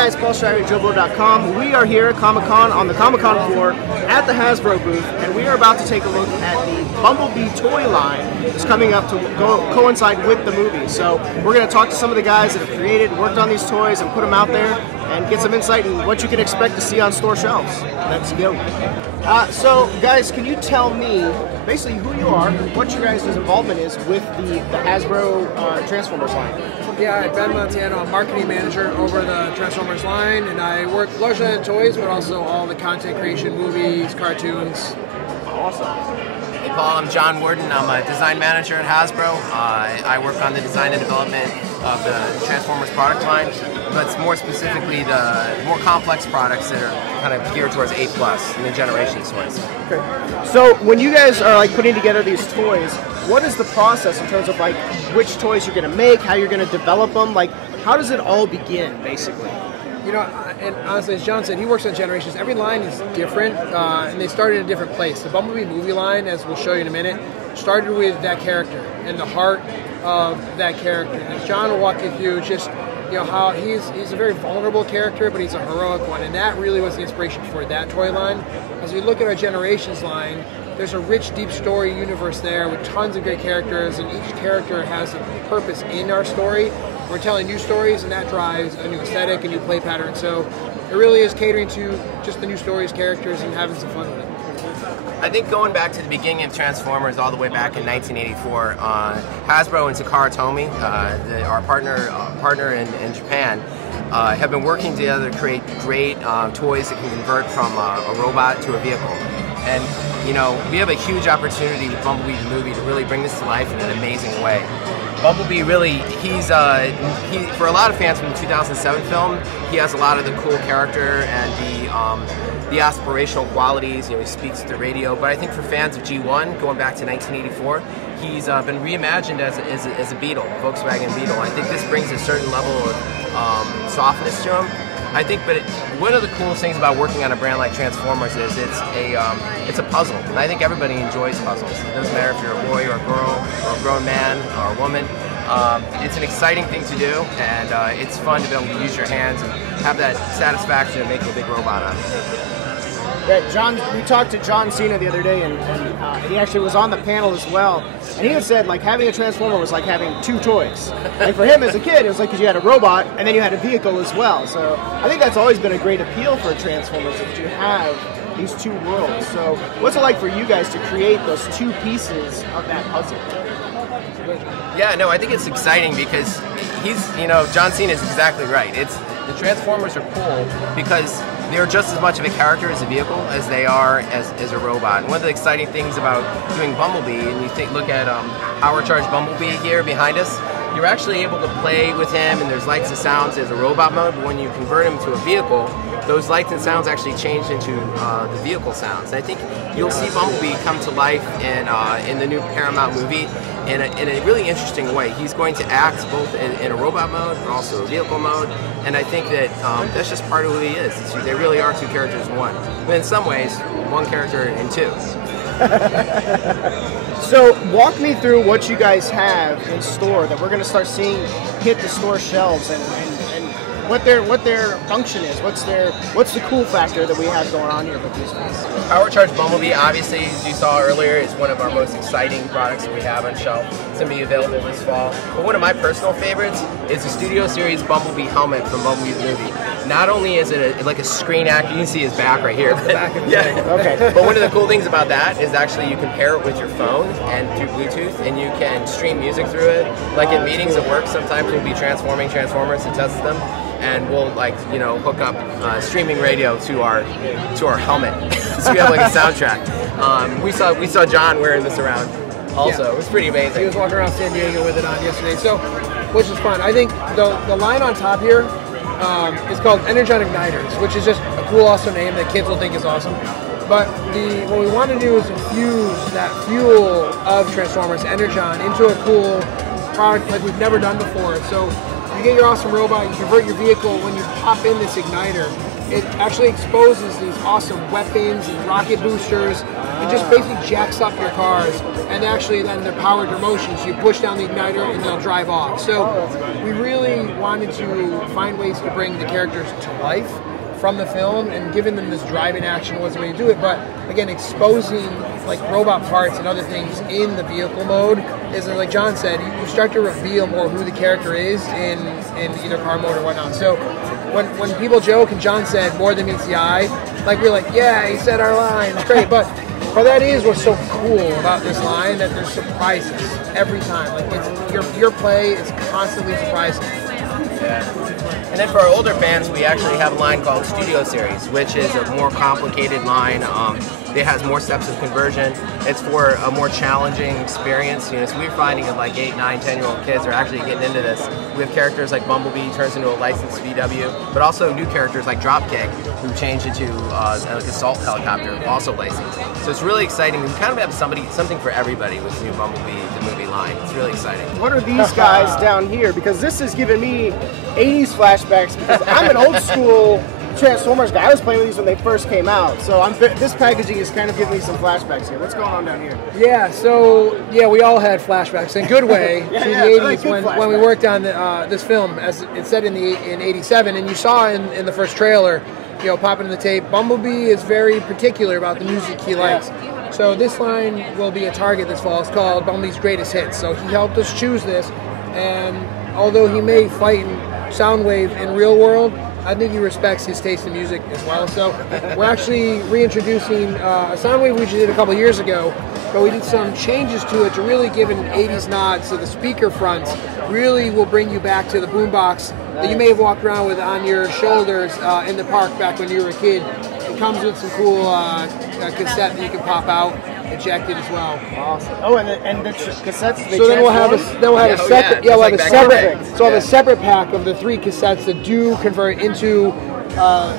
guys, Paul Schreiber, JoBlo.com. We are here at Comic-Con on the Comic-Con floor at the Hasbro booth, and we are about to take a look at the Bumblebee toy line that's coming up to coincide with the movie. So we're going to talk to some of the guys that have created, worked on these toys, and put them out there, and get some insight in what you can expect to see on store shelves. Let's go. So guys, can you tell me basically who you are, what your guys' involvement is with the Hasbro Transformers line? Yeah, I'm Ben Montano. I'm marketing manager over the Transformers line, and I work largely on toys, but also all the content creation, movies, cartoons. Awesome. Hey Paul, I'm John Warden. I'm a design manager at Hasbro. I work on the design and development of the Transformers product line, but more specifically the more complex products that are kind of geared towards 8+ and the Generations toys. Okay. So when you guys are like putting together these toys, what is the process in terms of like which toys you're going to make, how you're going to develop them? Like, how does it all begin, basically? You know, and honestly, as John said, he works on Generations. Every line is different, and they started in a different place. The Bumblebee movie line, as we'll show you in a minute, started with that character and the heart of that character. And John will walk you through just, you know, how he's a very vulnerable character, but he's a heroic one, and that really was the inspiration for that toy line. As we look at our Generations line, there's a rich, deep story universe there with tons of great characters, and each character has a purpose in our story. We're telling new stories, and that drives a new aesthetic, a new play pattern. So it really is catering to just the new stories, characters, and having some fun with it. I think going back to the beginning of Transformers all the way back in 1984, Hasbro and Takara Tomy, our partner in Japan, have been working together to create great toys that can convert from a robot to a vehicle. And you know, we have a huge opportunity with Bumblebee the movie to really bring this to life in an amazing way. Bumblebee really, he's for a lot of fans from the 2007 film, he has a lot of the cool character and the aspirational qualities. You know, he speaks to the radio. But I think for fans of G1, going back to 1984, he's been reimagined as a Beetle, Volkswagen Beetle. I think this brings a certain level of softness to him. I think, but one of the coolest things about working on a brand like Transformers is it's a puzzle, and I think everybody enjoys puzzles. It doesn't matter if you're a boy or a girl or a grown man or a woman. It's an exciting thing to do, and it's fun to be able to use your hands and have that satisfaction of making a big robot out of it. Yeah, John, we talked to John Cena the other day, and he actually was on the panel as well. And he had said, like, having a Transformer was like having two toys. And for him as a kid, it was like because you had a robot and then you had a vehicle as well. So I think that's always been a great appeal for Transformers, that you have these two worlds. So what's it like for you guys to create those two pieces of that puzzle? Yeah, no, I think it's exciting because John Cena is exactly right. The Transformers are cool because they're just as much of a character as a vehicle as they are as a robot. And one of the exciting things about doing Bumblebee, and you look at Power Charge Bumblebee here behind us, you're actually able to play with him, and there's lights and sounds as a robot mode, but when you convert him to a vehicle, those lights and sounds actually change into the vehicle sounds. And I think you'll see Bumblebee come to life in the new Paramount movie in a really interesting way. He's going to act both in a robot mode but also a vehicle mode, and I think that that's just part of who he is. They really are two characters in one. But in some ways, one character in two. So walk me through what you guys have in store that we're going to start seeing hit the store shelves, and what their function is. What's the cool factor that we have going on here with these things? Power Charge Bumblebee, obviously, as you saw earlier, is one of our most exciting products that we have on shelf. It's going to be available this fall. But one of my personal favorites is the Studio Series Bumblebee Helmet from Bumblebee the movie. Not only is it like a screen actor, you can see his back right here. Okay. But one of the cool things about that is actually you can pair it with your phone and through Bluetooth, and you can stream music through it. Like in meetings at work, sometimes we'll be transforming Transformers to test them, and we'll hook up streaming radio to our helmet, so we have like a soundtrack. We saw John wearing this around. Also, yeah. It was pretty amazing. He was walking around San Diego with it on yesterday, so which is fun. I think the line on top here is called Energon Igniters, which is just a cool, awesome name that kids will think is awesome. But what we want to do is infuse that fuel of Transformers, Energon, into a cool product like we've never done before. So you get your awesome robot, you convert your vehicle, when you pop in this igniter, it actually exposes these awesome weapons and rocket boosters. It just basically jacks up your cars, and actually then they're powered your motions. You push down the igniter and they'll drive off. So we really wanted to find ways to bring the characters to life from the film and giving them this driving action was the way to do it. But again, exposing like robot parts and other things in the vehicle mode is, like John said, you start to reveal more who the character is in either car mode or whatnot. So when people joke, and John said more than meets the eye, like we're like, yeah, he said our line, it's great. But that is what's so cool about this line, that there's surprises every time. Like it's your play is constantly surprising. And then for our older fans, we actually have a line called Studio Series, which is a more complicated line. It has more steps of conversion. It's for a more challenging experience. You know, so we're finding that like 8, 9, 10-year-old kids are actually getting into this. We have characters like Bumblebee turns into a licensed VW, but also new characters like Dropkick, who change into an assault helicopter, also licensed. So it's really exciting. We kind of have something for everybody with the new Bumblebee, the movie line. It's really exciting. What are these guys down here? Because this is giving me 80s flashbacks, because I'm an old school Transformers guy. I was playing with these when they first came out, so this packaging is kind of giving me some flashbacks here. What's going on down here? Yeah, so we all had flashbacks in a good way to the 80s when we worked on this film, as it said in '87, and you saw in the first trailer, popping in the tape, Bumblebee is very particular about the music he likes. So this line will be a target this fall. It's called Bumblebee's Greatest Hits. So he helped us choose this, and although he may fight in Soundwave in real world, I think he respects his taste in music as well. So we're actually reintroducing a Soundwave we just did a couple years ago, but we did some changes to it to really give an 80s nod. So the speaker fronts really will bring you back to the boombox that you may have walked around with on your shoulders in the park back when you were a kid. It comes with some cool cassette that you can pop out, eject it as well. Awesome. Oh, and the cassettes. So then we'll have a separate. Yeah, we'll have a separate. So I'll have a separate pack of the 3 cassettes that do convert into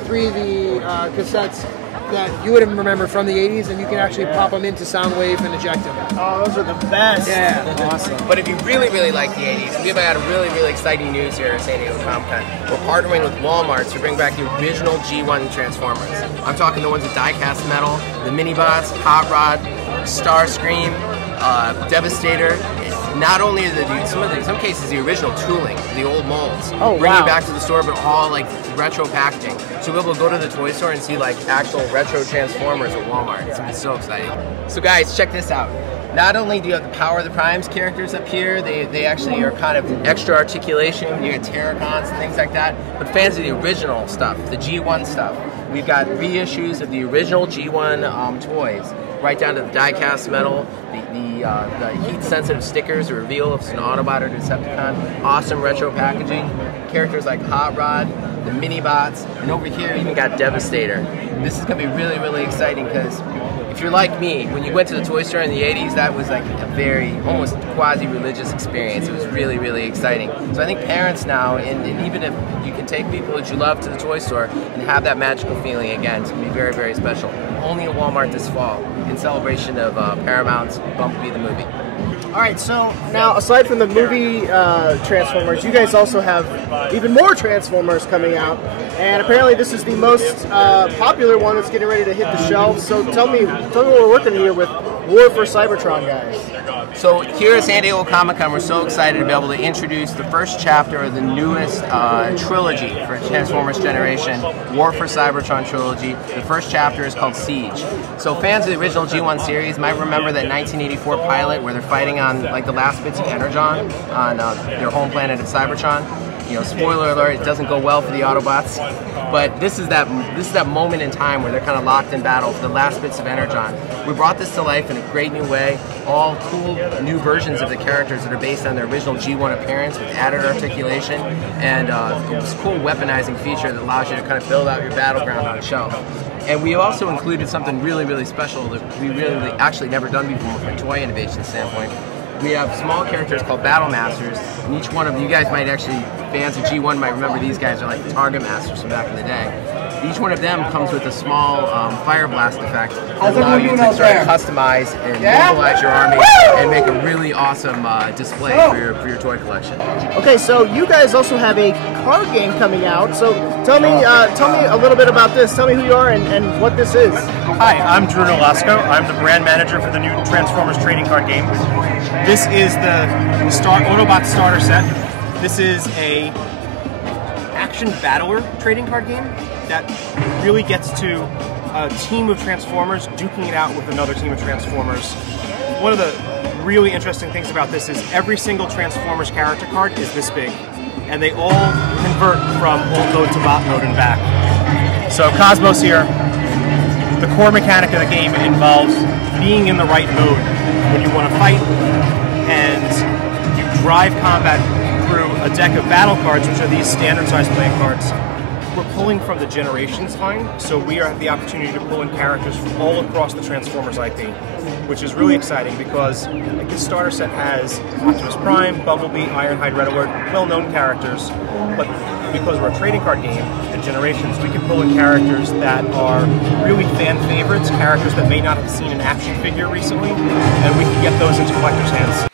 3 of the cassettes that you would have remembered from the 80s, and you can actually pop them into Soundwave and eject them. Oh, those are the best. Yeah. Awesome. But if you really, really like the 80s, we've got a really, really exciting news here at San Diego Comic-Con. We're partnering with Walmart to bring back the original G1 Transformers. I'm talking the ones with die-cast metal, the Mini-Bots, Hot Rod, Starscream, Devastator. Not only are in some cases the original tooling, the old molds, bringing back to the store, but all like retro packaging. So we'll be able to go to the toy store and see like actual retro Transformers at Walmart. It's gonna be so exciting. So guys, check this out. Not only do you have the Power of the Primes characters up here, they actually are kind of extra articulation. You get Terracons and things like that. But fans of the original stuff, the G1 stuff, we've got reissues of the original G1 toys, right down to the die-cast metal, the heat-sensitive stickers, the reveal if it's an Autobot or Decepticon, awesome retro packaging, characters like Hot Rod, the Mini-Bots, and over here you even got Devastator. This is going to be really, really exciting because if you're like me, when you went to the toy store in the 80s, that was like a very, almost quasi-religious experience. It was really, really exciting. So I think parents now, and even if you can take people that you love to the toy store and have that magical feeling again, it's going to be very, very special. Only at Walmart this fall in celebration of Paramount's Bumblebee the movie. All right, so now aside from the movie Transformers, you guys also have even more Transformers coming out, and apparently this is the most popular one that's getting ready to hit the shelves. So tell me what we're working here with War for Cybertron, guys. So here at San Diego Comic-Con, we're so excited to be able to introduce the first chapter of the newest trilogy for Transformers Generation, War for Cybertron trilogy. The first chapter is called Siege. So fans of the original G1 series might remember that 1984 pilot where they're fighting on like the last bits of Energon on their home planet of Cybertron. You know, spoiler alert, it doesn't go well for the Autobots. But this is that moment in time where they're kind of locked in battle for the last bits of Energon. We brought this to life in a great new way. All cool new versions of the characters that are based on their original G1 appearance with added articulation and this cool weaponizing feature that allows you to kind of build out your battleground on a shelf. And we also included something really, really special that we really actually never done before from a toy innovation standpoint. We have small characters called Battle Masters, and each one of you guys might actually, fans of G1 might remember these guys are like the Target Masters from back in the day. Each one of them comes with a small fire blast effect that allow you to try to customize and mobilize your army and make a really awesome display for your toy collection. Okay, so you guys also have a card game coming out. So tell me a little bit about this. Tell me who you are and what this is. Hi, I'm Drew Nolasco. I'm the brand manager for the new Transformers trading card game. This is the Autobot starter set. This is a action battler trading card game that really gets to a team of Transformers duking it out with another team of Transformers. One of the really interesting things about this is every single Transformers character card is this big, and they all convert from old mode to bot mode and back. So Cosmos here, the core mechanic of the game involves being in the right mode when you want to fight, and you drive combat through a deck of battle cards, which are these standard size playing cards. We're pulling from the Generations line, so we have the opportunity to pull in characters from all across the Transformers IP, which is really exciting because like, this starter set has Optimus Prime, Bumblebee, Ironhide, Red Alert, well-known characters, but because we're a trading card game and Generations, we can pull in characters that are really fan favorites, characters that may not have seen an action figure recently, and we can get those into collectors' hands.